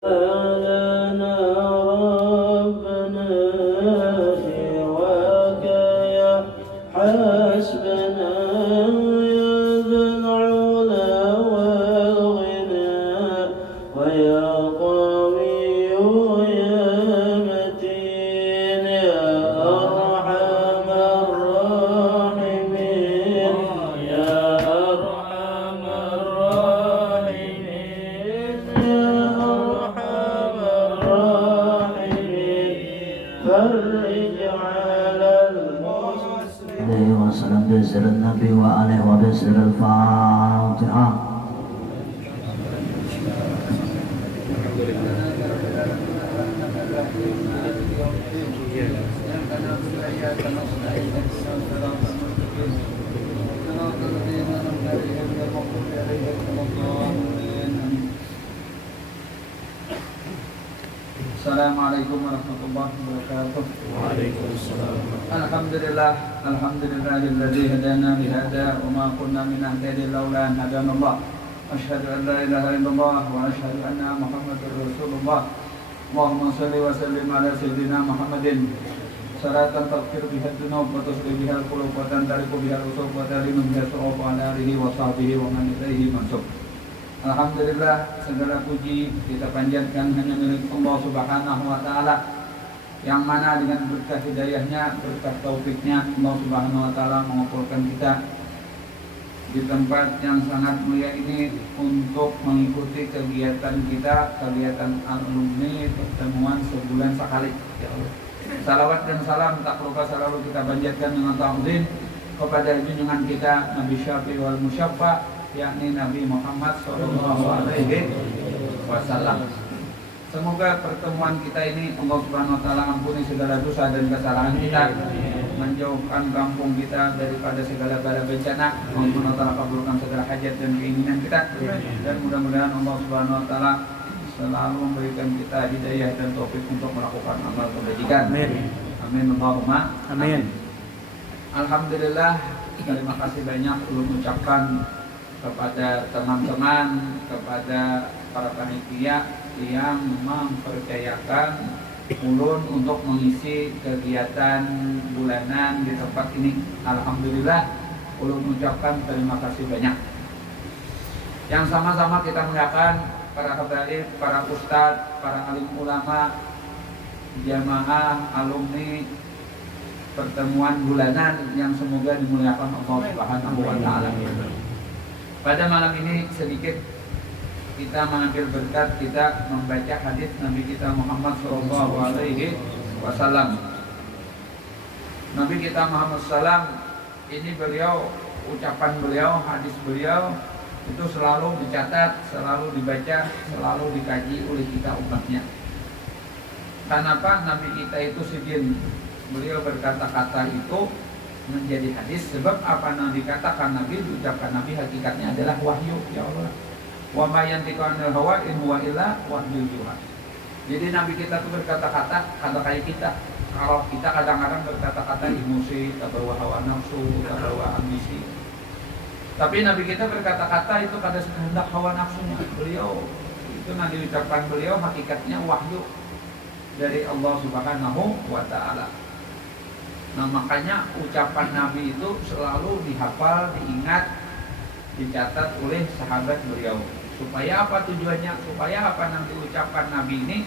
لنا ربنا سواك يا حسبنا يا ذا العلا والغنى ويا قوي يا متين يا أرحم الراحمين يا أرحم الراحمين يا أرحم الراحمين فرج على المسلمين عليه وسلم بسر النبي وعليه وبسر الفاتحة. Assalamualaikum warahmatullahi wabarakatuh. Alhamdulillah, alhamdulillahilladzi hadana li hada wa ma kunna linahtadiya laula an hadanallah. Asyhadu an la ilaha illallah wa asyhadu anna Muhammadar Rasulullah. Allahumma shalli wa sallim ala sayyidina Muhammadin. Salatan taghfir biha dzunub wa tusli biha al-qulub wa tantariqu biha al-usub wa tarimum biha as-suruf wa ala alihi wa sahbihi wa man ilaihi mansub. Alhamdulillah, segala puji kita panjatkan hanya milik Allah Subhanahu wa taala, yang mana dengan berkah hidayahnya, berkah taufiknya, Allah Subhanahu wa taala mengumpulkan kita di tempat yang sangat mulia ini untuk mengikuti kegiatan kita, kegiatan alumni pertemuan sebulan sekali. Salawat dan salam tak lupa selalu kita panjatkan dengan ta'zim kepada junjungan kita Nabi Syafi wal Musyaffa, yakni Nabi Muhammad Sallallahu Alaihi Wasallam. Semoga pertemuan kita ini Allah Subhanahu Wa Taala ampuni segala dosa dan kesalahan kita, menjauhkan kampung kita daripada segala bala bencana. Allah Subhanahu Wa Taala kabulkan segala hajat dan keinginan kita, dan mudah-mudahan Allah Subhanahu Wa Taala selalu memberikan kita hidayah dan taufik untuk melakukan amal kebajikan. Amin. Amin. Allahumma amin. Alhamdulillah, terima kasih banyak ulun ucapkan kepada teman-teman, kepada para panitia yang mempercayakan ulun untuk mengisi kegiatan bulanan di tempat ini. Alhamdulillah, ulun ucapkan terima kasih banyak. Yang sama-sama kita muliakan para habaib, para ustadz, para alim ulama, jamaah, alumni pertemuan bulanan yang semoga dimuliakan Allah Subhanahu wa taala. Pada malam ini sedikit kita mengambil berkat, kita membaca hadis Nabi kita Muhammad Sallallahu Alaihi Wasallam. Nabi kita Muhammad Sallam ini beliau, ucapan beliau, hadis beliau itu selalu dicatat, selalu dibaca, selalu dikaji oleh kita umatnya. Kenapa Nabi kita itu segini beliau berkata-kata itu menjadi hadis? Sebab apa yang dikatakan Nabi, diucapkan Nabi hakikatnya adalah wahyu, ya Allah. Wa ma yantiqu anil hawa in huwa illa wahyu yuha. Jadi Nabi kita itu berkata-kata kata kayak kita. Kalau kita kadang-kadang berkata-kata emosi, terbawa hawa nafsu, terbawa ambisi. Tapi Nabi kita berkata-kata itu pada kehendak hawa nafsunya. Beliau itu nanti diucapkan beliau hakikatnya wahyu dari Allah Subhanahu wa taala. Nah, makanya ucapan Nabi itu selalu dihafal, diingat, dicatat oleh sahabat beliau. Supaya apa tujuannya? Supaya apa nanti ucapan Nabi ini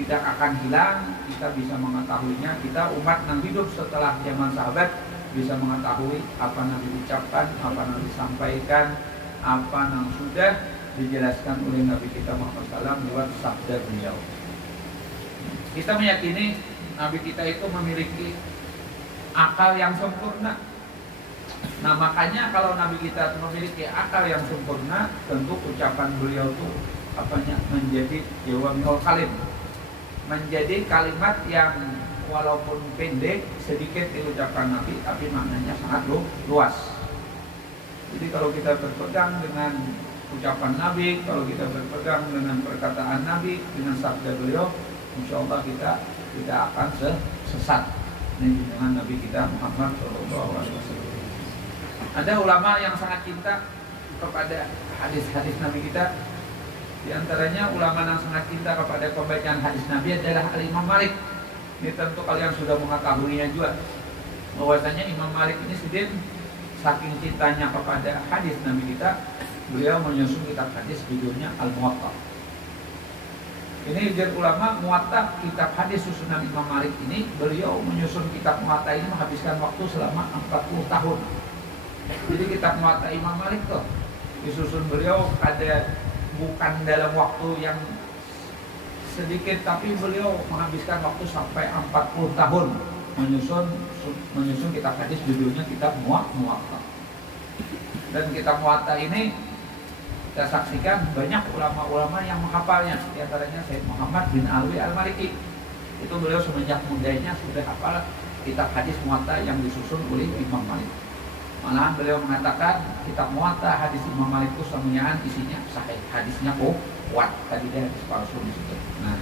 tidak akan hilang, kita bisa mengetahuinya. Kita umat yang hidup setelah zaman sahabat bisa mengetahui apa yang diucapkan, apa yang disampaikan, apa yang sudah dijelaskan oleh Nabi kita Muhammad SAW lewat sabda beliau. Kita meyakini Nabi kita itu memiliki akal yang sempurna. Nah, makanya kalau Nabi kita memiliki akal yang sempurna, tentu ucapan beliau itu menjadi jawami'ul kalim, menjadi kalimat yang walaupun pendek sedikit diucapkan Nabi, tapi maknanya sangat luas. Jadi kalau kita berpegang dengan ucapan Nabi, kalau kita berpegang dengan perkataan Nabi, dengan sabda beliau, insya Allah kita tidak akan sesat dengan Nabi kita Muhammad SAW. Ada ulama yang sangat cinta kepada hadis-hadis Nabi kita. Di antaranya ulama yang sangat cinta kepada pembacaan hadis Nabi adalah Imam Malik. Ini tentu kalian sudah mengetahuinya juga, bahwasanya Imam Malik ini sedih saking cintanya kepada hadis Nabi kita, beliau menyusun kitab hadis judulnya Al-Muwatta. Ini ujar ulama, Muwatta, kitab hadis susunan Imam Malik ini, beliau menyusun kitab Muwatta ini menghabiskan waktu selama 40 tahun. Jadi kitab Muwatta Imam Malik tuh disusun beliau bukan dalam waktu yang sedikit, tapi beliau menghabiskan waktu sampai 40 tahun menyusun kitab hadis judulnya kitab Muwatta. Dan kitab Muwatta ini kita saksikan banyak ulama-ulama yang menghafalnya. Di antaranya Syekh Muhammad bin Alwi Al-Maliki. Itu beliau semenjak mudanya sudah hafal kitab hadis Muwatta yang disusun oleh Imam Malik. Malahan beliau mengatakan kitab Muwatta hadis Imam Malik itu semuanya isinya sahih, hadisnya kuat, tadi dia hadis palsu di situ. Nah,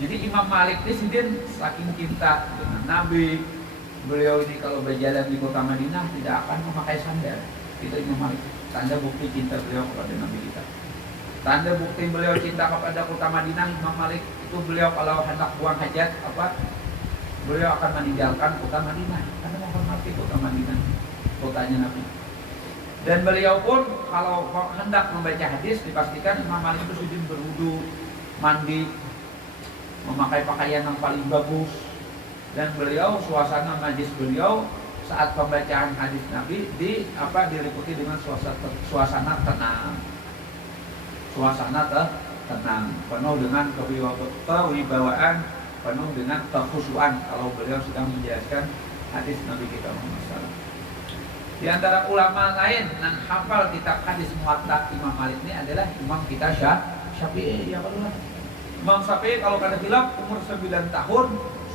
jadi Imam Malik ini sidin saking cinta dengan Nabi, beliau ini kalau berjalan di kota Madinah tidak akan memakai sandal. Itu Imam Malik. Tanda bukti cinta beliau kepada Nabi kita. Tanda bukti beliau cinta kepada kota Madinah, Imam Malik itu beliau kalau hendak buang hajat beliau akan meninggalkan kota Madinah karena menghormati kota Madinah, kotanya Nabi. Dan beliau pun kalau hendak membaca hadis dipastikan Imam Malik itu sujud berwudu, mandi, memakai pakaian yang paling bagus. Dan beliau suasana majlis beliau saat pembacaan hadis Nabi diliputi dengan suasana tenang. Suasana tenang, penuh dengan kewibawaan, penuh dengan kekhusyuan kalau beliau sedang menjelaskan hadis Nabi kita Muhammad SAW. Di antara ulama lain yang hafal kitab hadis Muwatta Imam Malik ini adalah Imam kita Syafi'i. Ya Allah. Imam Syafi'i kalau kada bilang umur 9 tahun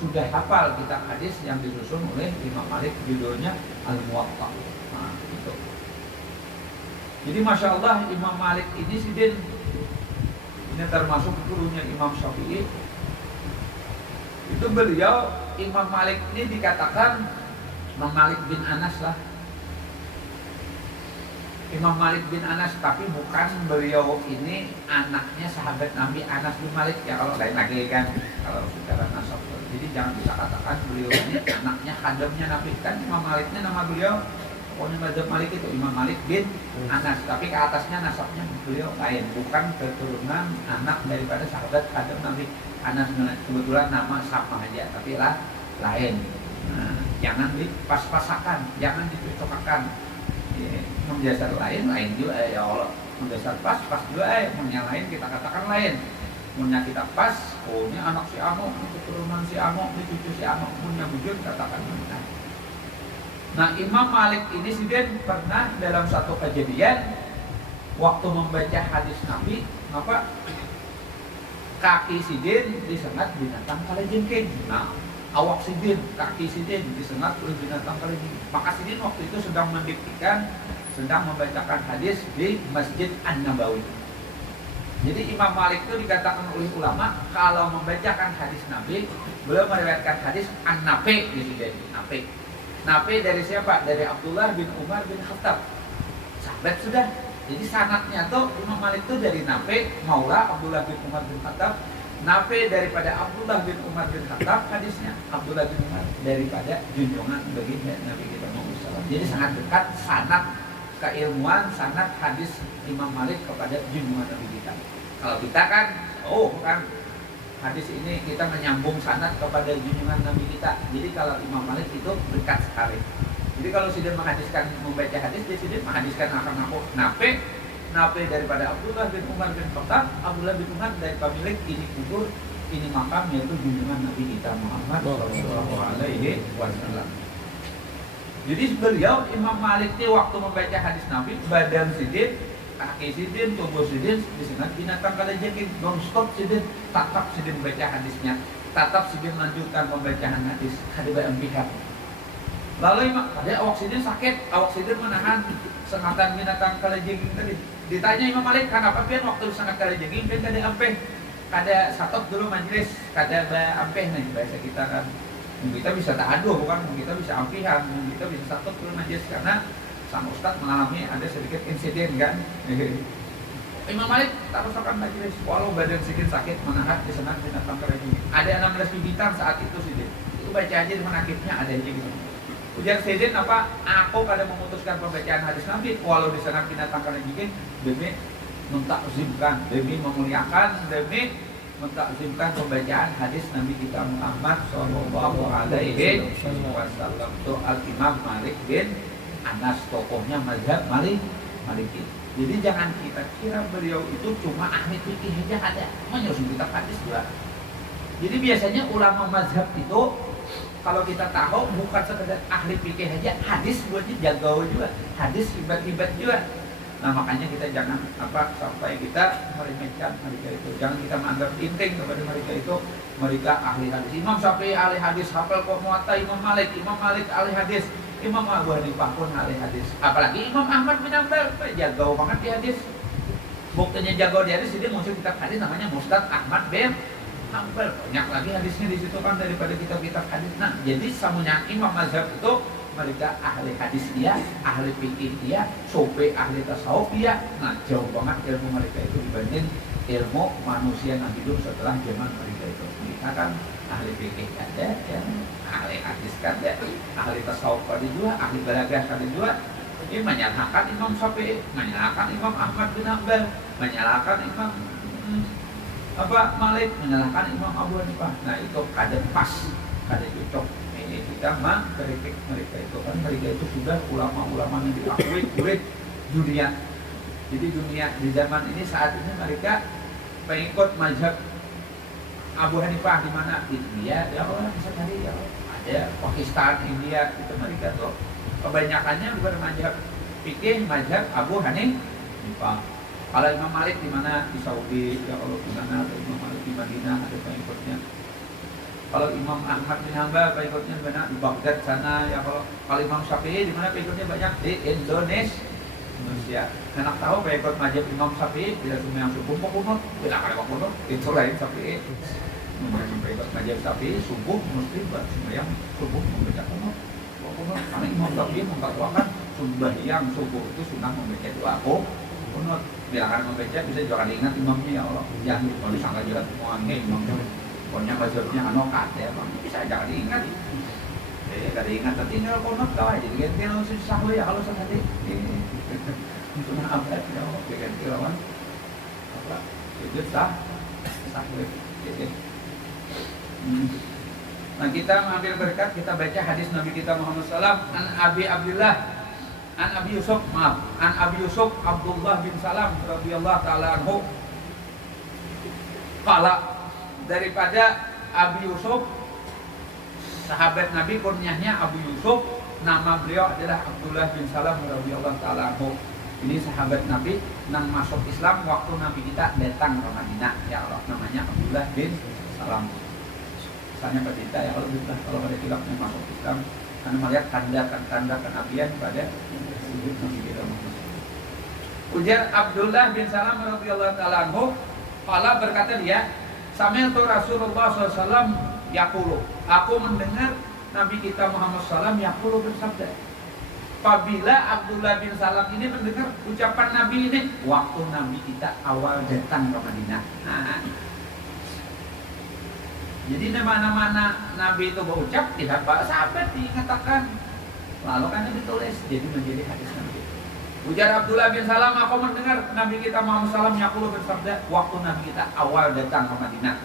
sudah hafal kitab hadis yang disusun oleh Imam Malik, judulnya Al-Muwatta. Nah, gitu. Jadi Masya Allah Imam Malik ini sidin, ini termasuk gurunya Imam Syafi'i. Itu beliau Imam Malik ini dikatakan Imam Malik bin Anas lah. Imam Malik bin Anas, tapi bukan beliau ini anaknya sahabat Nabi Anas bin Malik ya, kalau lain lagi kan kalau secara nasab. Jadi jangan bisa katakan beliau ini anaknya khadamnya Nabi, kan Imam Malik ini nama beliau pokoknya mazhab Malik itu Imam Malik bin Anas, tapi ke atasnya nasabnya beliau lain, bukan keturunan anak daripada sahabat khadam Nabi Anas. Kebetulan nama sama aja tapi lah lain. Nah, jangan dipas-pasakan, jangan dicocokkan. Mendasar lain juga ya Allah, mendasar pas juga yang lain kita katakan lain. Punya kita pas, oh ini anak si Amo, keturunan si Amo, ini cucu si Amo, punya bujur katakan benar. Nah Imam Malik ini sidin pernah dalam satu kejadian waktu membaca hadis Nabi, kaki sidin disengat binatang kalajengking. Nah awak sidin, kaki sidin disengat oleh binatang kalajengking. Maka sidin waktu itu sedang mendiktikan, sedang membacakan hadis di Masjid An-Nabawi. Jadi Imam Malik itu dikatakan oleh ulama kalau membacakan hadis Nabi, beliau meriwayatkan hadis An-Nafi di sini. Nafi dari siapa? Dari Abdullah bin Umar bin Khattab. Sahabat sudah. Jadi sanadnya tuh Imam Malik itu dari Nafi, Maula Abdullah bin Umar bin Khattab. Nafi daripada Abdullah bin Umar bin Khattab hadisnya. Abdullah bin Umar daripada junjungan bagi Nabi kita Muhammad SAW. Jadi sangat dekat sanad keilmuan, sanad hadis Imam Malik kepada junjungan Nabi kita. Kalau kita kan, hadis ini kita menyambung sanad kepada junjungan Nabi kita. Jadi kalau Imam Malik itu dekat sekali. Jadi kalau sudah menghadiskan membaca hadis, dia sudah menghadiskan akan aku Nafi daripada Abdullah bin Umar bin Khattab, Abdullah bin Umar dari pemilik ini kubur, ini makam, yaitu junjungan Nabi kita Muhammad Sallallahu Alaihi Wasallam. Jadi beliau Imam Malik ini waktu membaca hadis Nabi, badan sidin, kaki sidin, tubuh sidin, disengat binatang kalajengking, non-stop sidin, tatap sidin baca hadisnya, tatap sidin melanjutkan pembacaan hadis, hadis pihak. Lalu ada awak sidin sakit, awak sidin menahan sengatan binatang kalajengking tadi. Ditanya Imam Malik, kenapa pian waktu sangat kalajengking pian kada ampeh, kada satop dulu majlis, kada ampeh nih bahasa kita kan. Kita bisa ta'aduh, bukan kita bisa ampihan, kita bisa satu dulu majlis karena sang ustadz mengalami ada sedikit insiden kan. Imam Malik tarusakan majlis walau badan sedikit sakit menahan disenang binatang kerajaan. Ada 16 bibitan saat itu sih. Itu baca aja di manakibnya ada aja gitu. Ujar Sayyidin apa? Aku pada memutuskan pembacaan hadis Nabi walau disenang binatang kerajaan demi mentakzimkan, demi memuliakan, demi mentakzimkan pembacaan hadis Nabi kita Muhammad Sallallahu Alaihi Wasallam. Itu Al Imam Malik bin Anas, tokohnya mazhab Maliki. Jadi jangan kita kira beliau itu cuma ahli fikih aja ada, menyusun kitab hadis juga. Jadi biasanya ulama mazhab itu kalau kita tahu bukan sekedar ahli fikih aja, hadis buatnya jago juga, hadis hebat-hebat juga. Nah makanya kita jangan sampai kita meremehkan mereka itu, jangan kita menganggap penting kepada mereka itu. Mereka ahli hadis, Imam Syafi'i ahli hadis, hafal Muwatta, Imam Malik ahli hadis, Imam Abu Hanifah pun ahli hadis. Apalagi Imam Ahmad bin Hanbal jago banget di hadis. Buktinya jago di hadis, dia muncul kitab hadis namanya Musnad Ahmad bin Hanbal. Banyak lagi hadisnya di situ kan daripada kitab-kitab hadis. Nah jadi samunya imam mazhab itu mereka ahli hadis dia, ahli fikih dia, sope ahli tasawuf dia. Nah jauh banget ilmu mereka itu dibanding ilmu manusia yang hidup setelah zaman mereka itu. Mereka kan ahli fikih ada, ya, ahli hadis ada, ahli tasawuf ada juga, ahli balaghah ada juga. Ini menyalahkan Imam Syafi'i, menyalahkan Imam Ahmad bin Hanbal, menyalahkan Imam Malik, menyalahkan Imam Abu Hanifah. Nah itu kada pas, kada cocok. Kita mengkritik mereka itu kan mereka itu sudah ulama-ulama yang diakui oleh dunia. Jadi dunia di zaman ini saat ini mereka pengikut mazhab Abu Hanifah di mana? Di India, ya Allah bisa cari ya Allah. Ada Pakistan, India, itu mereka tuh kebanyakannya bukan mazhab fikih, mazhab Abu Hanifah. Kalau Imam Malik di mana? Di Saudi, ya Allah di mana? Imam Malik di Madinah ada pengikutnya. Kalau Imam Ahmad bin Hanbal pengikutnya banyak di Baghdad sana, ya kalau Imam Syafi'i di mana pengikutnya banyak? Di Indonesia. Enak tahu pengikut mazhab Imam Syafi'i tidak semua yang subuh kunut, tidak ada kunut, itu lain Syafi'i. Pengikut mazhab Syafi'i subuh mesti sembahyang subuh membaca kunut. Karena Imam Syafi'i mengatakan sembahyang subuh itu sunnah membaca doa kunut. Bila akan membaca bisa juga ingat imamnya ya Allah. Jangan kalau disangka jelas semuanya imamnya. Pokoknya mazhabnya anokat ya bang, bisa jangan diingat. Kada ingat tertinggal kunut kau aja. Jadi kan susah ya kalau sekali. Cuma abad ya, ganti lawan apa? Itu sah. Nah kita mengambil berkat, kita baca hadis Nabi kita Muhammad SAW. An Abi Yusuf Abdullah bin Salam radhiyallahu taala anhu. Qala, daripada Abi Yusuf sahabat Nabi kunyahnya Abu Yusuf, nama beliau adalah Abdullah bin Salam radhiyallahu taala anhu. Ini sahabat Nabi yang masuk Islam waktu Nabi kita datang ke Madinah. Ya Allah, namanya Abdullah bin Salam. Misalnya pada kita ya Allah, kalau pada kita masuk Islam karena melihat tanda kenabian pada hidup Nabi kita. Ujar Abdullah bin Salam radhiyallahu taala anhu, qala berkata dia, sami'tu Rasulullah SAW yaqulu, aku mendengar Nabi kita Muhammad SAW yaqulu bersabda. Apabila Abdullah bin Salam ini mendengar ucapan Nabi ini waktu Nabi kita awal datang ke Madinah. Nah, jadi nama-nama Nabi itu berucap tidak pak sahabat dikatakan, lalu kan ditulis jadi menjadi hadis Nabi. Ujar Abdullah bin Salam, aku mendengar Nabi kita Muhammad SAW yaqulu bersabda waktu Nabi kita awal datang ke Madinah.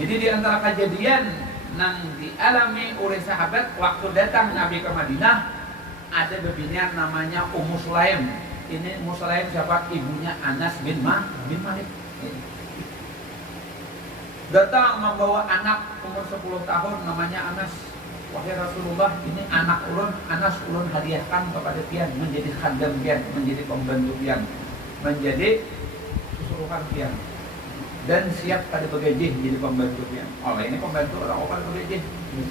Jadi di antara kejadian yang dialami oleh sahabat waktu datang Nabi ke Madinah, ada bebinian namanya Ummu Sulaim. Ini Ummu Sulaim siapa? Ibunya Anas bin Malik. Datang membawa anak umur 10 tahun namanya Anas. Wahai Rasulullah, ini anak ulun, Anas ulun hadiahkan kepada pian, menjadi khadam pian, menjadi pembantu pian, menjadi susuruhan pian, dan siap pada begajih jadi pembantu pian. Allah ini pembantu orang pada begajih,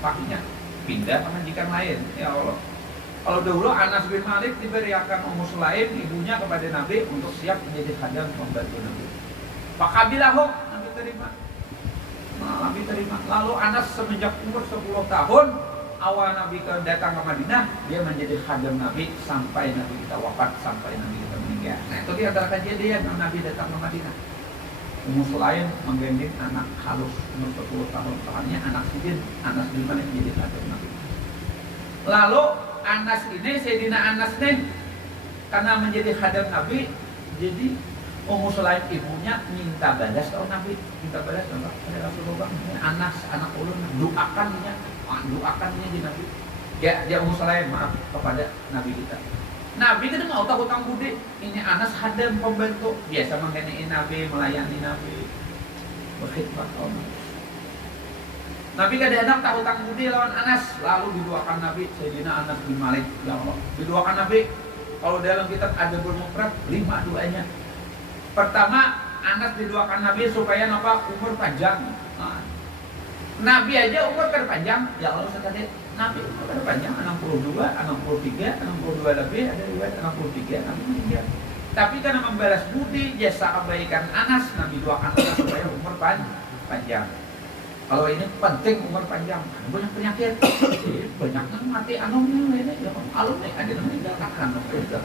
pakinya pindah ke majikan lain. Ya Allah. Kalau dahulu Anas bin Malik diberiakan Ummu Sulaim ibunya kepada Nabi untuk siap menjadi khadam pembantu Nabi. Pak Kabilahu Nabi terima. Nah, Nabi terima. Lalu Anas semenjak umur 10 tahun awal Nabi datang ke Madinah, dia menjadi khadam Nabi sampai Nabi kita wafat, sampai Nabi kita meninggal. Ya, nah itu di antara kejadian Nabi datang ke Madinah. Ummu Sulaim menggending anak halus umur 10 tahun, soalnya anak sidin, Anas bin Malik jadi khadim Nabi. Lalu Anas ini, Sayyidina Anas nih, karena menjadi khadim Nabi, jadi Ummu Sulaim ibunya minta balas ke Nabi, minta balas ke Rasulullah, Anas anak ulun doakannya di Nabi. Ya, dia Ummu Sulaim maaf kepada Nabi kita. Nabi kan mau tahu hutang budi. Ini Anas hadam pembantu, biasa mengenai Nabi, melayani Nabi, berkhidmat Allah. Nabi kadang-kadang tahu hutang budi lawan Anas, lalu didoakan Nabi Sayyidina Anas bin Malik. Ya Allah, didoakan Nabi. Kalau dalam kitab Adabul Mufrad 5 doanya. Pertama, Anas didoakan Nabi supaya umur panjang. Nah, Nabi aja umur terpanjang, ya Allah sekali. Nabi umur terpanjang 62, 63, 62 lebih, ada riwayat 63, Nabi meninggal. Tapi karena membalas budi jasa kebaikan Anas, Nabi doakan Anas supaya umur panjang. Kalau ini penting umur panjang, banyak penyakit, banyak yang mati anomnya ini, ya alum nih ada yang meninggal anom itu.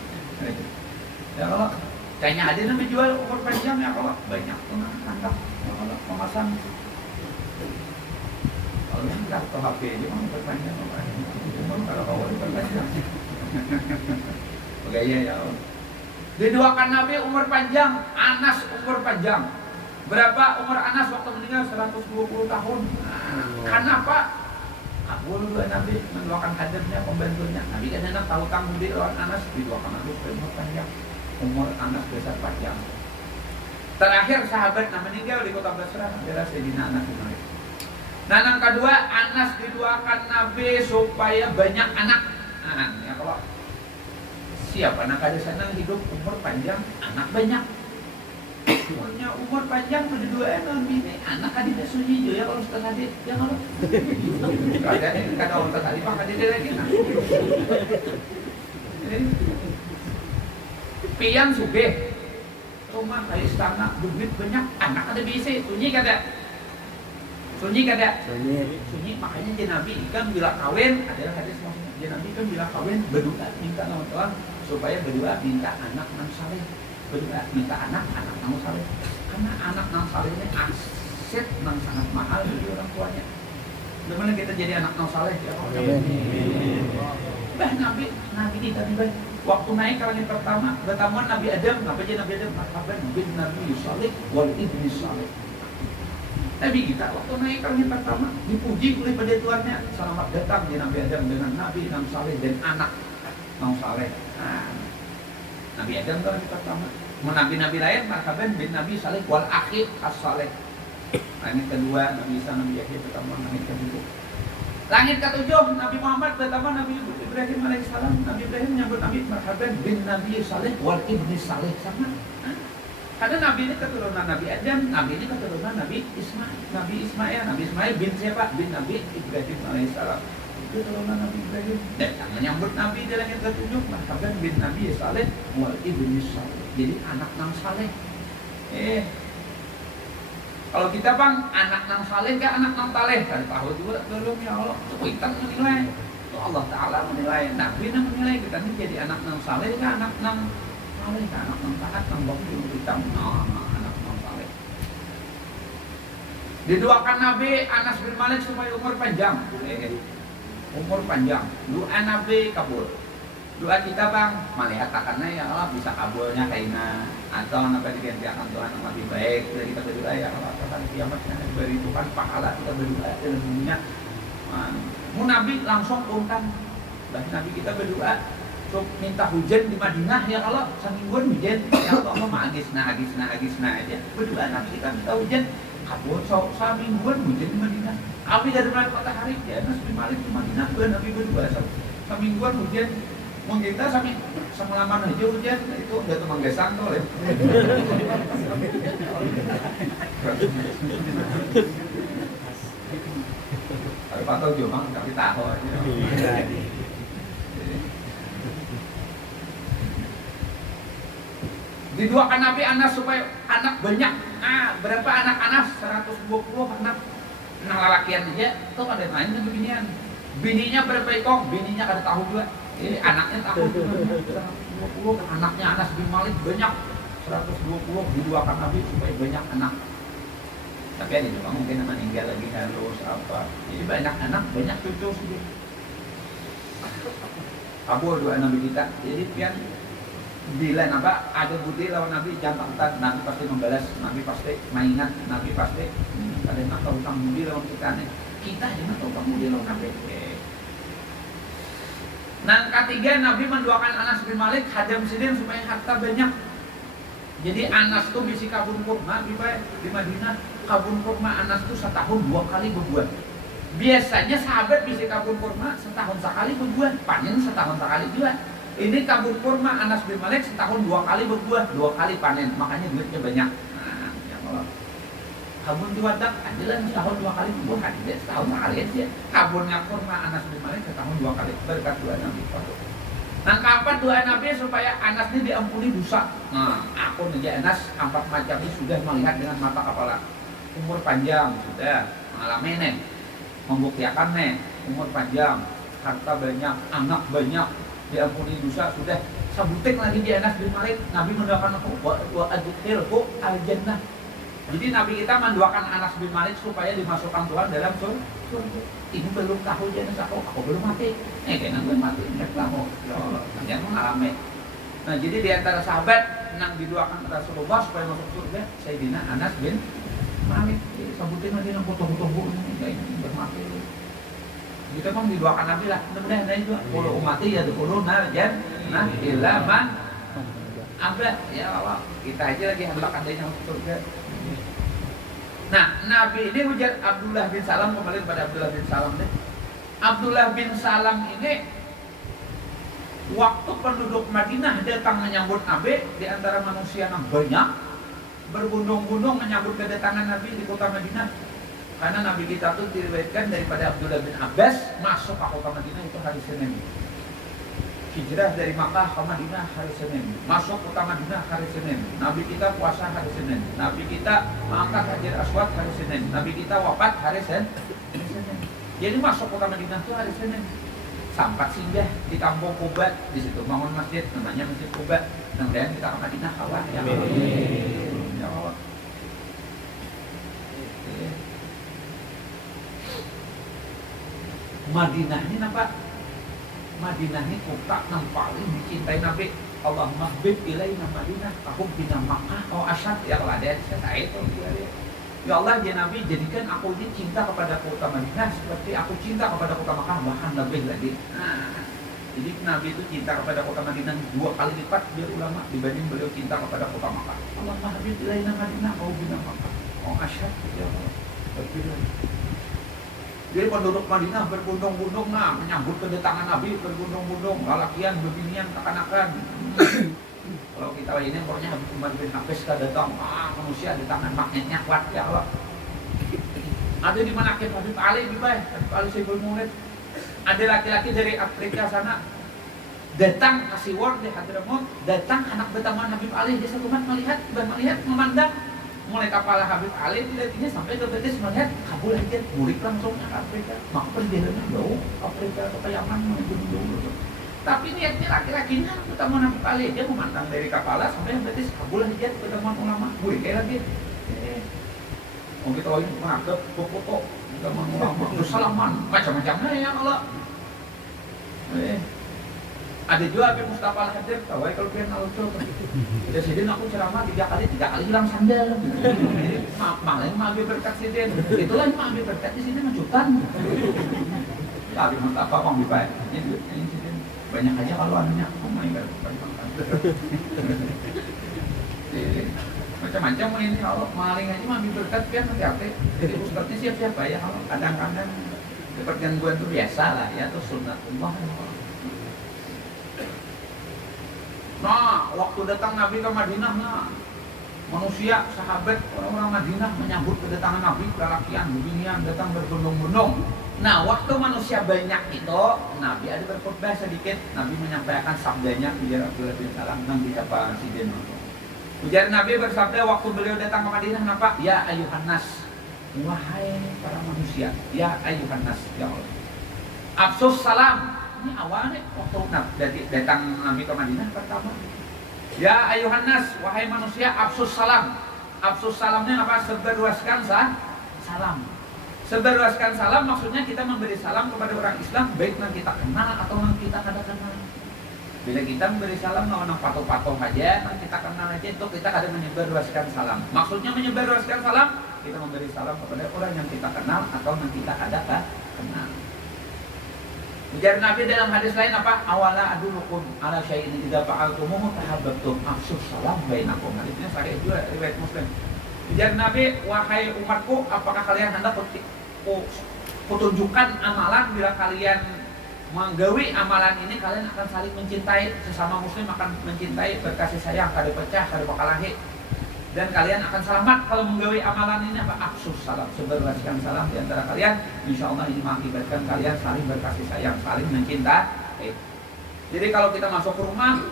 Ya Allah, kayaknya ada yang menjual umur panjang ya Allah, banyak tangkap, ya Allah memasang. Kalau enggak ke HP aja mau berpanjang kalau kau berpanjang. Oke ya Allah. Didoakan Nabi umur panjang, Anas umur panjang. Berapa umur Anas waktu meninggal? 120 tahun. Kenapa? Kabul Nabi mendoakan hadirnya pembantunya. Nabi kan enak tahu tanggung di lawan Anas, didoakan Nabi umur panjang. Umur Anas besar panjang. Terakhir sahabat yang meninggal di kota Basrah adalah Sayyidina Anas bin Malik. Nah, yang kedua, Anas didoakan Nabi supaya banyak anak. Nah, ya kalau siapa anak ada sana hidup umur panjang, anak banyak. Punya umur panjang berdua Nabi ini anak adiknya sunyi ya kalau setengah dia, ya kalau. Kada orang tadi pak ada dia lagi. Pian sugih, rumah dari istana, duit banyak, anak ada bisa, sunyi kada. Sunyi kada? Sunyi, makanya dia Nabi kan bila kawin, adalah hadis maksudnya dia Nabi kan bila kawin berdoa minta sama Tuhan supaya berdoa minta anak nang saleh, berdoa minta anak nang saleh, karena anak nang saleh ini aset nang sangat mahal bagi orang tuanya. Bagaimana kita jadi anak nang saleh ya Allah. Bah Nabi kita nih waktu naik ke langit pertama, pertemuan Nabi Adam, apa aja Nabi Adam? Marhaban bin Nabi Saleh wal ibni Saleh. Nabi kita waktu naik ke langit pertama dipuji oleh pada Tuhannya, selamat datang di Nabi Adam dengan Nabi Nam Saleh dan anak Nam Saleh. Nah, Nabi Adam ke langit pertama. Nabi lain marhaban bin Nabi Saleh wal akhir as-Saleh. Langit kedua Nabi Isa Nabi Yahya pertama, langit kedua. Langit ketujuh Nabi Muhammad pertama Nabi Ibrahim alaihissalam. Nabi Ibrahim menyambut Nabi marhaban bin Nabi Saleh wal ibni Saleh sama. Karena Nabi ini keturunan Nabi Adam, Nabi ini keturunan Nabi Ismail bin siapa? Bin Nabi Ibrahim alaihissalam. Itu keturunan Nabi Ibrahim. Dan yang menyambut Nabi di langit ketujuh, marhaban bin Nabi Saleh wal ibni Saleh. Jadi anak nang Saleh. Kalau kita bang, anak nang Saleh ke anak nang Taleh? Kan tahu juga belum ya Allah. Kita menilai. Allah Ta'ala menilai. Nabi menilai kita ini jadi anak nang Saleh ke anak nang anak nang taat nang bakti kita anak nang saleh. Didoakan Nabi Anas bin Malik supaya umur panjang. Umur panjang. Doa Nabi kabul. Doa kita bang, melihat takannya ya Allah bisa kabulnya kaina atau apa digantikan Tuhan yang lebih baik. Jadi kita berdoa ya Allah akan kiamatnya beri Tuhan pahala kita berdoa dalam dunia. Mu Nabi langsung untan. Bagi Nabi kita berdoa. So, minta hujan di Madinah ya Allah, semingguan hujan ya Allah mah agisna aja. Berdoa Nabi kita minta hujan, kabul semingguan hujan di Madinah. Api dari matahari ya Anas bin Malik di Madinah Nabi berdoa semingguan hujan. Mungkin kita semalaman aja hujan itu udah temang gesang tuh ya. Kalau patau juga tapi tahu aja. Didoakan Nabi Anas supaya anak banyak. Berapa anak Anas? 120 anak. Nang lalakian aja, tuh ada yang lain kan beginian. Bininya berapa ekor? Bininya kada tahu juga. Anaknya takut 120, anaknya Anas bin Malik banyak 120, diduakan Nabi supaya banyak anak. Tapi ada juga mungkin meninggal lagi halus apa. Jadi banyak anak, banyak cucu sendiri. Kabur doa Nabi kita. Jadi pian bila ada budi lawan Nabi jangan takut, Nabi pasti membalas, Nabi pasti mainan, Nabi pasti ada nak utang budi lawan kita nih. Kita jangan utang budi lawan Nabi. Nah, ketiga Nabi mendoakan Anas bin Malik hadam sidin supaya harta banyak. Jadi Anas tuh bisi kabun kurma di Madinah. Kabun kurma Anas tuh setahun 2 kali berbuat. Biasanya sahabat bisi kabun kurma setahun sekali berbuat, panen setahun sekali juga. Ini kabun kurma Anas bin Malik setahun 2 kali berbuat, 2 kali panen, makanya duitnya banyak. Nah, ya Allah. Kabun diwadak adalah setahun 2 kali berbuat, hadiah setahun sekali aja. Kabunnya kurma Anas bin Malik setahun 2 kali berkat doa Nabi. Nah, kapan doa Nabi supaya Anas ini diampuni dosa? Nah, aku menjadi Anas 4 macam ini sudah melihat dengan mata kepala. Umur panjang sudah mengalami nih, membuktikan nih, umur panjang, harta banyak, anak banyak, diampuni dosa sudah. Sabutik lagi di Anas bin Malik, Nabi mendoakan aku wa adkhilhu al-jannah. Jadi Nabi kita mendoakan Anas bin Malik supaya dimasukkan Tuhan dalam surga. Ibu belum tahu Anas aku belum mati. Kayaknya belum mati, enggak tahu. Yang mengalami. Nah, jadi di antara sahabat yang didoakan Rasulullah supaya masuk surga, Sayyidina Anas bin Malik. Sabutin lagi yang foto-foto ini bermati. Kita kan didoakan Nabi lah. Mudah-mudahan ada juga. Kalau umati ya dulu narjan, nah ilaman. Abad ya Allah, kita aja lagi hendak adanya masuk surga. Nah, Nabi ini ujar Abdullah bin Salam, kembali kepada Abdullah bin Salam deh. Abdullah bin Salam ini waktu penduduk Madinah datang menyambut Nabi, di antara manusia yang banyak berbondong-bondong menyambut kedatangan Nabi di kota Madinah. Karena Nabi kita tuh diriwayatkan daripada Abdullah bin Abbas masuk ke kota Madinah itu hari Senin. Hijrah dari Makkah ke Madinah hari Senin, masuk kota Madinah hari Senin. Nabi kita puasa hari Senin, Nabi kita mengangkat Hajar Aswad hari Senin, Nabi kita wafat hari Senin. Jadi masuk kota Madinah itu hari Senin. Sampai singgah di kampung Quba, di situ bangun masjid namanya Masjid Quba. Mudah-mudahan kita ke Madinah Allah ya Allah. Ya Allah. Madinah ini apa? Madinah ini kota yang paling dicintai Nabi. Allahumma habib ilaina Madinah, aku bina Makkah kau asyad ya Allah, ada saya itu. Ya Allah, ya Nabi, jadikan aku ini cinta kepada kota Madinah seperti aku cinta kepada kota Makkah, bahkan lebih lagi. Nah, jadi Nabi itu cinta kepada kota Madinah 2 kali lipat biar ulama dibanding beliau cinta kepada kota Makkah. Allahumma habib ilaina Madinah, kau bina Makkah kau asyad ya Allah. Jadi penduduk Madinah berbondong-bondong menyambut kedatangan Nabi, berbondong-bondong, lalakian, bebinian, kekanakan. Kalau kita ini pokoknya Habib Umar bin Hafiz datang, manusia datangan magnetnya kuat ya Allah. Ada di mana Habib Ali Habib Ali Saiful Mulid. Ada laki-laki dari Afrika sana datang kasih word di Hadramaut, datang anak berteman Habib Ali, dia satu melihat, memandang. Mulai kepala Habib Ali tidak sampai ke betis melihat kabul aja murid langsung ke Afrika. Maka perjalanannya jauh Afrika ke Yaman menuju. Tapi niatnya laki-lakinya pertemuan Habib Ali, dia memandang dari kepala sampai betis kabul aja pertemuan ulama. Murid kayak lagi. Oh kita ini menganggap foto pertemuan ulama, bersalaman macam-macamnya ya Allah. Ada juga Habib Mustafa Al-Hadir, tahu kalau kalian alur udah sidin aku ceramah 3 kali hilang sandal. Jadi malah ambil berkat sidin. Itulah yang ambil berkat di sini mencutan. Habib Mustafa bang baik. Ini sidin banyak aja kalau anunya. Oh my god, macam-macam ini kalau maling aja ambil berkat biar hati-hati. Jadi ustadznya siap-siap ya kalau kadang-kadang seperti gangguan itu biasa lah ya, itu sunnatullah. Nah, waktu datang Nabi ke Madinah, manusia, sahabat, orang-orang Madinah menyambut kedatangan Nabi, lelakian, bebinian, datang berbondong-bondong. Nah, waktu manusia banyak itu, Nabi ada berkhutbah sedikit, Nabi menyampaikan sabdanya, biar Abdullah bin Salam yang dicapa sidin. Ujar Nabi bersabda waktu beliau datang ke Madinah, kenapa? Ya ayuhan nas, wahai para manusia, ya ayuhan nas, ya Allah. Absus salam, Ini awalnya waktu datang Nabi ke Madinah pertama. Ya ayuhan nas, wahai manusia, afsus salam. Afsus salamnya apa? Sebarluaskan salam. Sebarluaskan salam maksudnya kita memberi salam kepada orang Islam baik yang kita kenal atau yang kita kada kenal. Bila kita memberi salam orang patuh-patuh aja, yang kita kenal aja itu kita kada menyebarluaskan salam. Maksudnya menyebarluaskan salam, kita memberi salam kepada orang yang kita kenal atau yang kita kada kenal. Ujar Nabi dalam hadis lain apa? Awala adulukum ala syai'in idza fa'altumuhu tahabbtum afsus salam bainakum. Hadisnya sahih juga riwayat Muslim. Ujar Nabi, wahai umatku, apakah kalian hendak kutunjukkan amalan bila kalian menggawi amalan ini kalian akan saling mencintai, sesama muslim akan mencintai, berkasih sayang, kada pecah, kada bakalahi. Dan kalian akan selamat kalau menggawi amalan ini apa? Afsus salam, sebarluaskan salam di antara kalian. Insya Allah ini mengakibatkan kalian saling berkasih sayang, saling mencintai. Jadi kalau kita masuk ke rumah,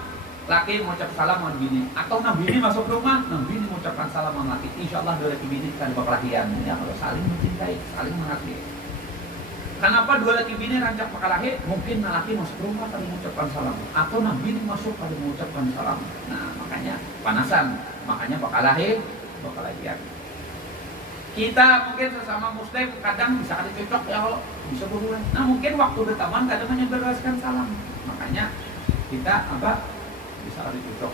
laki mengucap salam sama bini, atau bini masuk ke rumah, bini mengucapkan salam sama laki, insya Allah dua laki bini kan bakalahian. Ya kalau saling mencintai, saling mengasihi. Kenapa dua laki bini rancak bakalahi? Mungkin laki masuk ke rumah kali mengucapkan salam, atau bini masuk kali mengucapkan salam. Nah makanya panasan. Makanya bakalahian. Kita mungkin sesama muslim kadang bisa ada cocok ya kalau bisa berhubungan. Nah mungkin waktu berteman kadang menyebarluaskan salam. Makanya kita apa bisa ada cocok.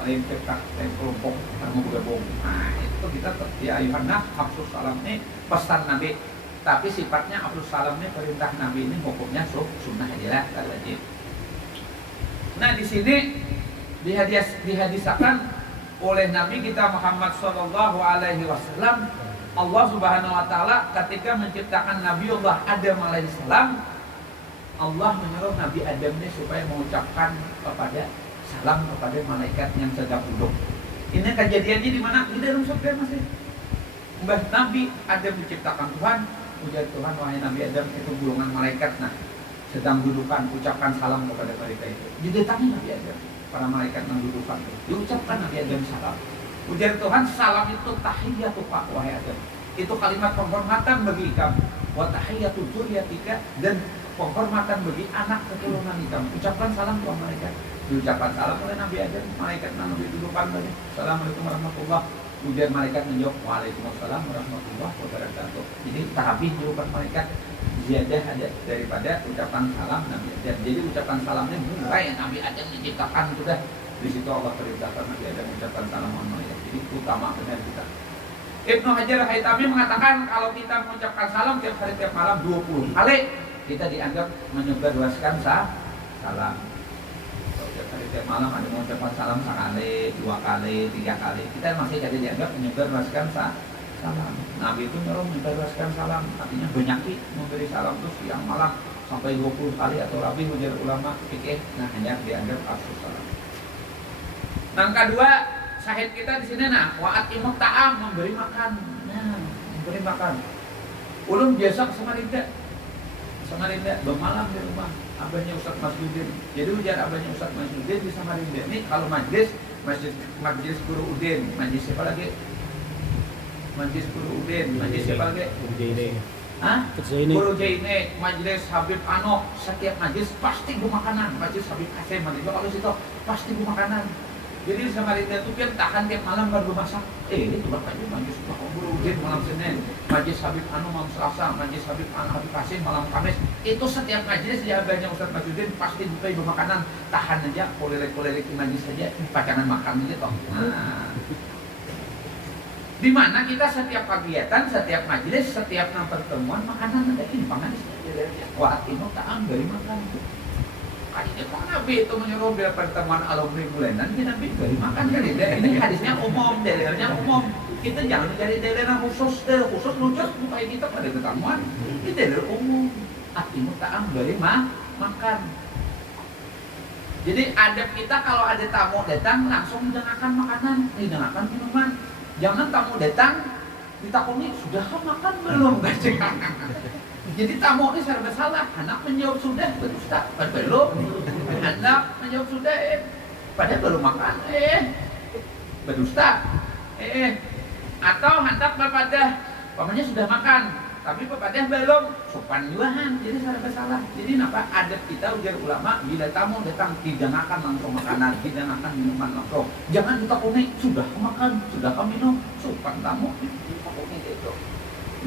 Paling dekat kelompok kamu bergabung. Nah itu kita ya ayuhannas afsus salam ini pesan Nabi. Tapi sifatnya afsus salam ini perintah Nabi ini hukumnya sunnah aja lah wajib. Nah di sini dihadiskan oleh Nabi kita Muhammad Sallallahu Alaihi Wasallam, Allah Subhanahu Wa Taala ketika menciptakan Nabiullah Adam Alaihissalam, Allah menyuruh Nabi Adam ini supaya mengucapkan kepada salam kepada malaikat yang sedang duduk. Ini kejadiannya di mana? Di dalam surga masih. Mbah Nabi Adam diciptakan Tuhan, ujar Tuhan, wahai Nabi Adam itu golongan malaikat, nah sedang dudukan, ucapkan salam kepada mereka itu. Didatangi Nabi Adam. Para malaikat mendudukan diucapkan Nabi Adam salam. Ujar Tuhan, salam itu tahiyatu pak wahai Adam. Itu kalimat penghormatan bagi kamu. Wa tahiyatu dzurriyyatika, dan penghormatan bagi anak keturunan kamu. Ucapkan salam kepada mereka. Diucapkan salam oleh Nabi Adam. Malaikat Nabi dudukan bagi. Assalamualaikum warahmatullahi. Ujar malaikat menjawab, waalaikumsalam warahmatullahi wabarakatuh. Jadi tahapin dudukan malaikat ziyadah ada daripada ucapan salam Nabi Adam. Jadi ucapan salamnya mulai Nabi Adam diciptakan sudah di situ Allah perintahkan Nabi Adam mengucapkan salam malaikat. Jadi utama benar kita. Ibnu Hajar Al-Haytami mengatakan kalau kita mengucapkan salam tiap hari tiap malam 20 kali, kita dianggap menyebarluaskan salam. Kalau tiap hari tiap malam ada mengucapkan salam sekali, 2 kali, 3 kali, kita masih jadi dianggap menyebarluaskan salam. Nabi itu nyuruh menyebarluaskan salam, artinya banyak memberi salam terus siang malam sampai 20 kali atau lebih ujar ulama fikih. Nah hanya dianggap afsus salam. Yang kedua, syahid kita di sini nah, wa'at imut ta'am, memberi makan. Nah, memberi makan. Ulun biasa ke Samarinda bermalam di rumah abahnya Ustaz Masjudin. Jadi ujar abahnya Ustaz Masjudin di Samarinda. Ini kalau majlis guru Udin, majlis siapa lagi? Majlis Guru Udin, majlis siapa lagi? Guru Jaine, majlis Habib Ano, setiap majlis pasti bu makanan. Majlis Habib Kasim, majlis kalau situ pasti bu makanan. Jadi Samarinda itu kan tahan tiap malam baru masak. Ini tuh aja majlis Guru Udin malam Senin, majlis Habib Ano malam Selasa, majlis Habib Kasim malam Kamis. Itu setiap majlis di abahnya Ustaz Masjudin pasti buka ibu makanan. Tahan aja, kolerik-kolerik majlis saja, pacangan makan gitu. Nah. Di mana kita setiap kegiatan, setiap majelis, setiap pertemuan makanan ada timpangan wa'at imut ta'am dari makan. Kayaknya Pak Nabi itu menyuruh bila pertemuan alumni bulanan kita Nabi dari makan kali. Ini hadisnya umum, dalilnya umum. Kita jangan mencari dalil khusus, khusus lucu supaya kita pada pertemuan. Ini dalil umum. Wa'at imut ta'am dari makan. Jadi adab kita kalau ada tamu datang langsung hidangkan makanan, hidangkan minuman. Jangan tamu datang ditakuni sudah makan belum? Jadi tamu ini serba salah. Anak menjawab sudah, berdusta. Belum. Anak menjawab sudah, padahal belum makan. Berdusta. Atau hendak berpada, pamannya sudah makan. tapi pepadeh belum sopan juahan, jadi salah. Jadi napa adat kita ujar ulama bila tamu datang didangakan langsung makanan, didangakan minuman langsung. Jangan kita kuning sudah makan, sudah minum, sopan tamu itu.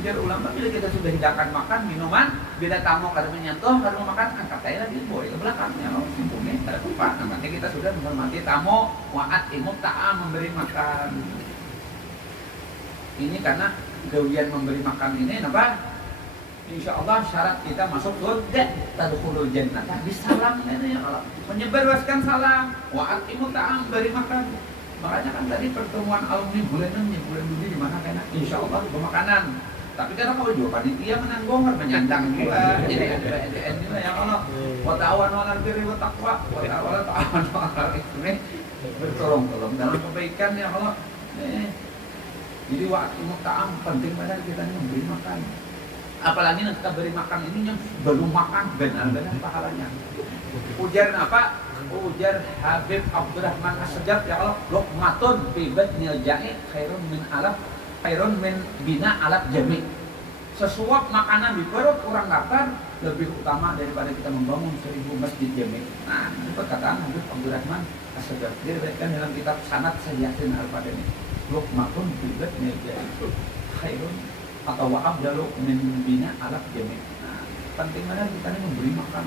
Ujar ulama bila kita sudah hidangkan makan minuman, bila tamu kada menyentuh, kada makan, angkat aja lagi boleh ke belakangnya, simpulnya kada lupa. Nanti kita sudah menghormati tamu, waat imut ta'am memberi makan. Ini karena gawian memberi makan ini apa? Insya Allah syarat kita masuk surga, tadkhulul jannah. Bisalam ini ya Allah. Menyebarluaskan salam, waat imut ta'am beri makan. Makanya kan tadi pertemuan alumni bulan dulu di mana kena insya Allah bermakanan. Tapi karena kalau juga panitia menanggung menyandang juga. Jadi ada EDN juga ya Allah. Wa ta'awanu 'alal birri wat taqwa, wa ta'awanu 'alal itsmi. Bertolong-tolong dalam kebaikan ya Allah. Jadi waktu ta'am penting banget kita memberi makan. Apalagi nanti kita beri makan ini yang belum makan benar-benar pahalanya. Ujar apa? Ujar Habib Abdurrahman As-Sajjad ya Allah, luqmatun fi batnil ja'i khairun min bina alat jami'. Sesuap makanan di perut orang lapar lebih utama daripada kita membangun 1000 masjid jami'. Nah, itu perkataan Habib Abdurrahman As-Sajjad. Dia diriwayatkan dalam kitab Sanad Sahih Al-Fadani. Luqmatun fi batnil ja'i khairun atau wa'abdalu min bina alat jami'. Nah, penting mana kita ini memberi makan.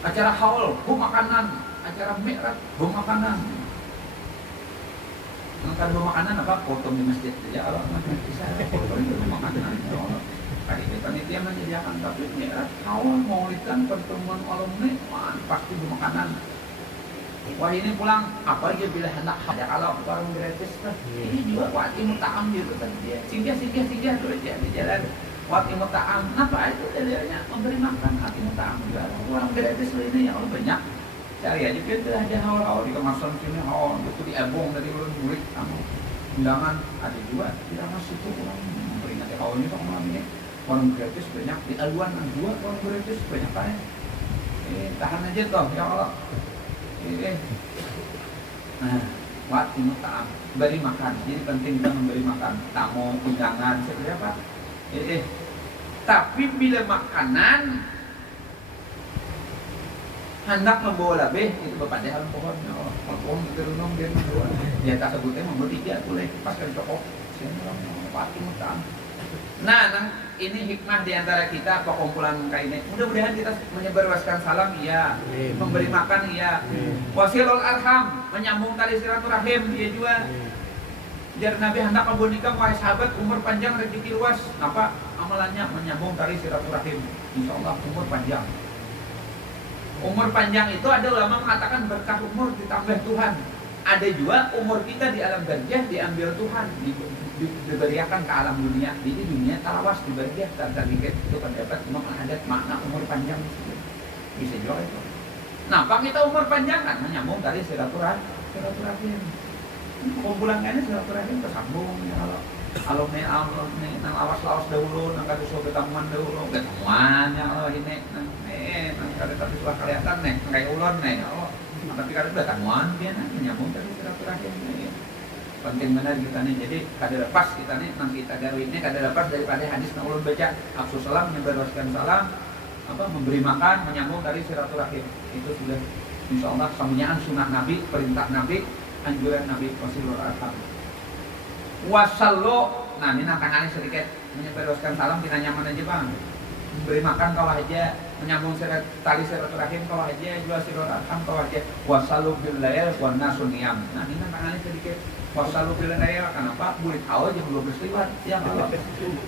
Acara haul, makanan. Acara mi'raj, makanan. Kalau makanan apa? Potong di masjid saja. Allah bisa potong di makanan. Panitia menyediakan tapi mi'raj, haul, maulidan, pertemuan alumni, pasti di makanan. Wah ini pulang, apalagi bila hendak ada kalau orang gratis ini juga wati muta'am gitu kan dia. Singgah dulu dia di jalan. Wati muta'am, apa itu dalilnya? Memberi makan wati muta'am juga. Orang gratis ini yang banyak. Cari aja kita ada haul-haul di kemasan sini haul itu diabung dari ulun murid kamu. Undangan ada juga di dalam situ orang memberi nanti haulnya kok malam ini. Orang gratis banyak di aluan dua orang gratis banyak kan. Tahan aja toh ya Allah. Nah, wati muta'am, beri makan. Jadi penting kita memberi makan. Tamu, undangan, seperti apa? Tapi bila makanan hendak membawa lebih, itu bapak dia pohon. Pohon kita renung dia membawa. Ya tak sebutnya membawa 3 boleh. Pas kali cokok. Wati muta'am. Nah, ini hikmah diantara kita perkumpulan kayak ini. Mudah-mudahan kita menyebarluaskan salam, iya. Memberi makan, iya. Wasilul arham, menyambung tali silaturahim, iya juga. Jar Nabi hendak kabul nikah, wahai sahabat, umur panjang rezeki luas. Apa amalannya? Menyambung tali silaturahim. Insya Allah umur panjang. Umur panjang itu ada ulama mengatakan berkah umur ditambah Tuhan. Ada juga umur kita di alam barjah diambil Tuhan, diberiakan ke alam dunia. Jadi dunia talawas diberikan dan dikit itu pendapat Imam Al-Haddad makna umur panjang bisa juga itu. Nah, pak kita umur panjang kan menyambung dari silaturahim. Kumpulan ini silaturahim tersambung ya kalau alumni nang awas dahulu nang kadu so ketemuan dahulu ketemuan ya Allah ini nang kada tapi sudah kelihatan nih kayak ulon nih Allah. Tapi kada ketemuan dia menyambung dari silaturahim. Penting benar kita nih, jadi kada lepas kita nih nang kita gawe ini kada lepas daripada hadis nang ulun baca afsus salam menyebarluaskan salam apa memberi makan menyambung dari silaturahim itu sudah insyaallah samnyaan sunnah Nabi, perintah Nabi, anjuran Nabi wasilul arham. Wasallu, nah ini tangannya sedikit menyebarluaskan salam kita nyaman aja bang. Memberi makan kau aja, menyambung tali silaturahim kau aja, jual silul arham kau aja. Wasallu bil lail wan nasu niyam. Nah ini tangannya sedikit. Wasallu bil lail kenapa? Bulit awal jam 12 lewat. Ya Allah.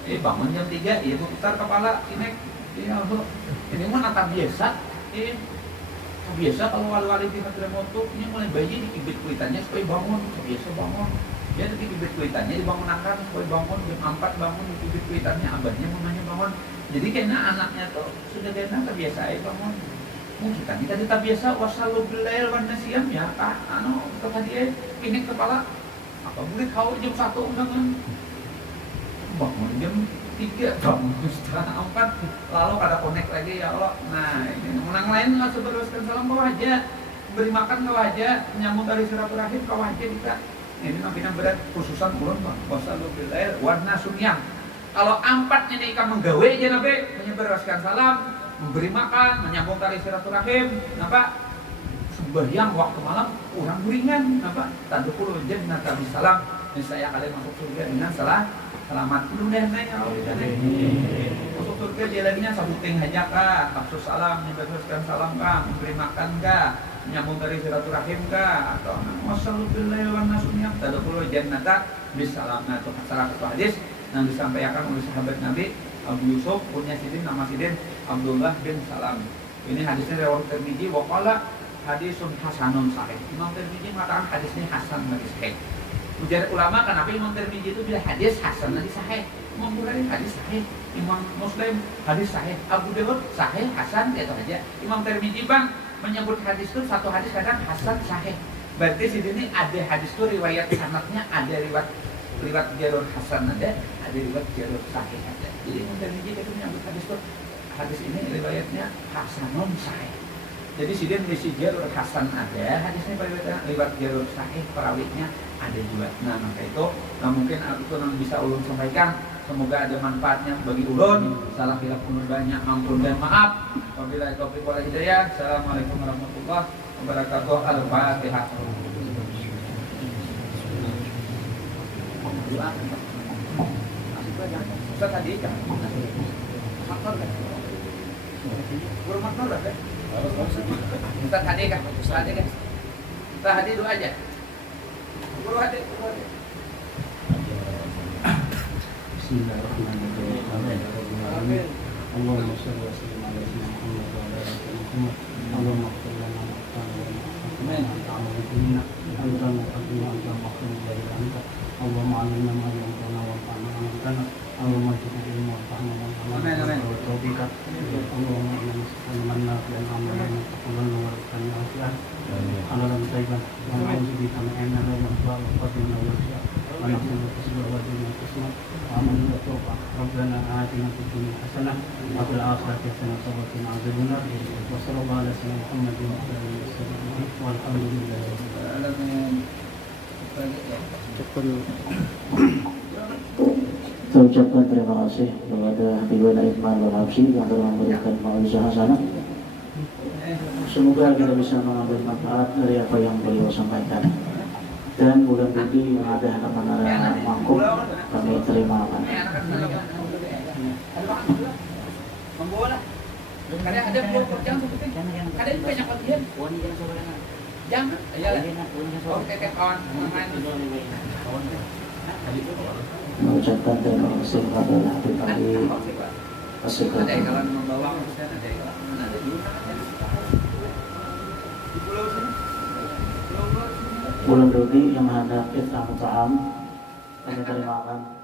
Bangun jam 3, ya putar kepala ini. Ya Allah. Ini mah nata biasa. Biasa kalau wali-wali di Hadramaut ini mulai bayi dikibit kuitannya supaya bangun, biasa bangun. Dia nanti kibit kuitannya dibangunkan supaya bangun jam 4 bangun dikibit kuitannya abahnya mamanya bangun. Jadi kayaknya anaknya tuh sudah kena terbiasa bangun. Kita tidak terbiasa wasallu bil lail wan nasyam ya kak. Kata dia ini kepala apa boleh kau jam 1 undangan. Bangun jam 3 bangun setengah 4 lalu kada connect lagi ya Allah. Nah ini menang lain nggak sebarluaskan salam kau aja, beri makan kau aja, menyambung dari silaturahim kau aja kita. Ini namanya berat khususan ulun wasallu bil lail wan nasyam. Kalau ampat ini ikan menggawe aja nabi, menyebarkan salam, memberi makan, menyambung tali silaturahim, napa? Sembahyang waktu malam kurang ringan, napa? Tadkhulul jannata bisalam. Niscaya kalian masuk surga dengan selamat. Mudah nanya masuk surga jalannya sabuting aja kah, kapsul salam, menyebarkan salam kah, memberi makan kah, menyambung tali silaturahim kah, atau wasallallahu wa nasumnya tadkhulul jannata bisalam. Nah, itu salah satu hadis yang disampaikan oleh sahabat Nabi Abu Yusuf, punya sidin nama sidin Abdullah bin Salam. Ini hadisnya riwayat Tirmidzi wa qala hadisun hasanun sahih. Imam Tirmidzi mengatakan hadisnya hasan lagi sahih. Ujar ulama kenapa Imam Tirmidzi itu bilang hadis hasan lagi sahih. Imam Bukhari hadis sahih, Imam Muslim hadis sahih, Abu Dawud sahih, hasan gitu aja. Imam Tirmidzi bang menyebut hadis itu satu hadis kadang hasan sahih. Berarti di sini ada hadis itu riwayat sanadnya ada riwayat jalur hasan ada riwayat jalur sahih ada. Jadi Imam Tirmidzi itu menyebut hadis ini riwayatnya hasanun sahih. Jadi sidin misi jalur hasan ada, hadisnya riwayat jalur sahih perawitnya ada juga. Nah maka itu, mungkin itu yang bisa ulun sampaikan. Semoga ada manfaatnya bagi ulun. Salah hilaf ulun banyak, ampun dan maaf. Wabillahi taufiq wal hidayah. Assalamualaikum warahmatullahi wabarakatuh. Al-Fatihah. Ustaz tadi kan makmur kan? Guru makmur kan? Ustaz tadi kan? Ustaz tadi doa aja. Guru hadi. Bismillahirrahmanirrahim. Amin. Allahumma shalli wa sallim ala sayyidina Muhammad wa ala ali Muhammad. Allahumma ighfir lana wa ta'ala اللهم علمنا ما ينفعنا وانفعنا بما علمتنا اللهم اجعلنا علما وانفعنا وانفعنا وتوفيق اللهم انا نسالك من نافعا عملا متقبلا ورزقا واسعا حلالا طيبا ونعوذ بك من علم لا ينفع وقلب لا يخشى ونحن نتسبح ودنا تسمع وعمل لا توقع ربنا آتنا في الدنيا حسنة وفي الآخرة حسنة وقنا عذاب النار وصلى الله على سيدنا محمد وعلى آله وصحبه والحمد لله رب العالمين. Saya ucapkan terima kasih kepada Habibul Iqbal Wal-Habsyi yang telah memberikan mau'izah hasanah. Semoga kita bisa mengambil manfaat dari apa yang beliau sampaikan. Dan mudah-mudahan yang ada menara mangkuk kami terima aman. Kadang ada buah jangan sebutin. Kadang banyak latihan. Jangan. Oke kawan main. Mengucapkan terima kasih kepada Habib Ali Asyik. Ada kawan membawa ada kawan ada di pulau sini. Bulan Rudi yang menghadap Iftahu Ta'am kami terimakan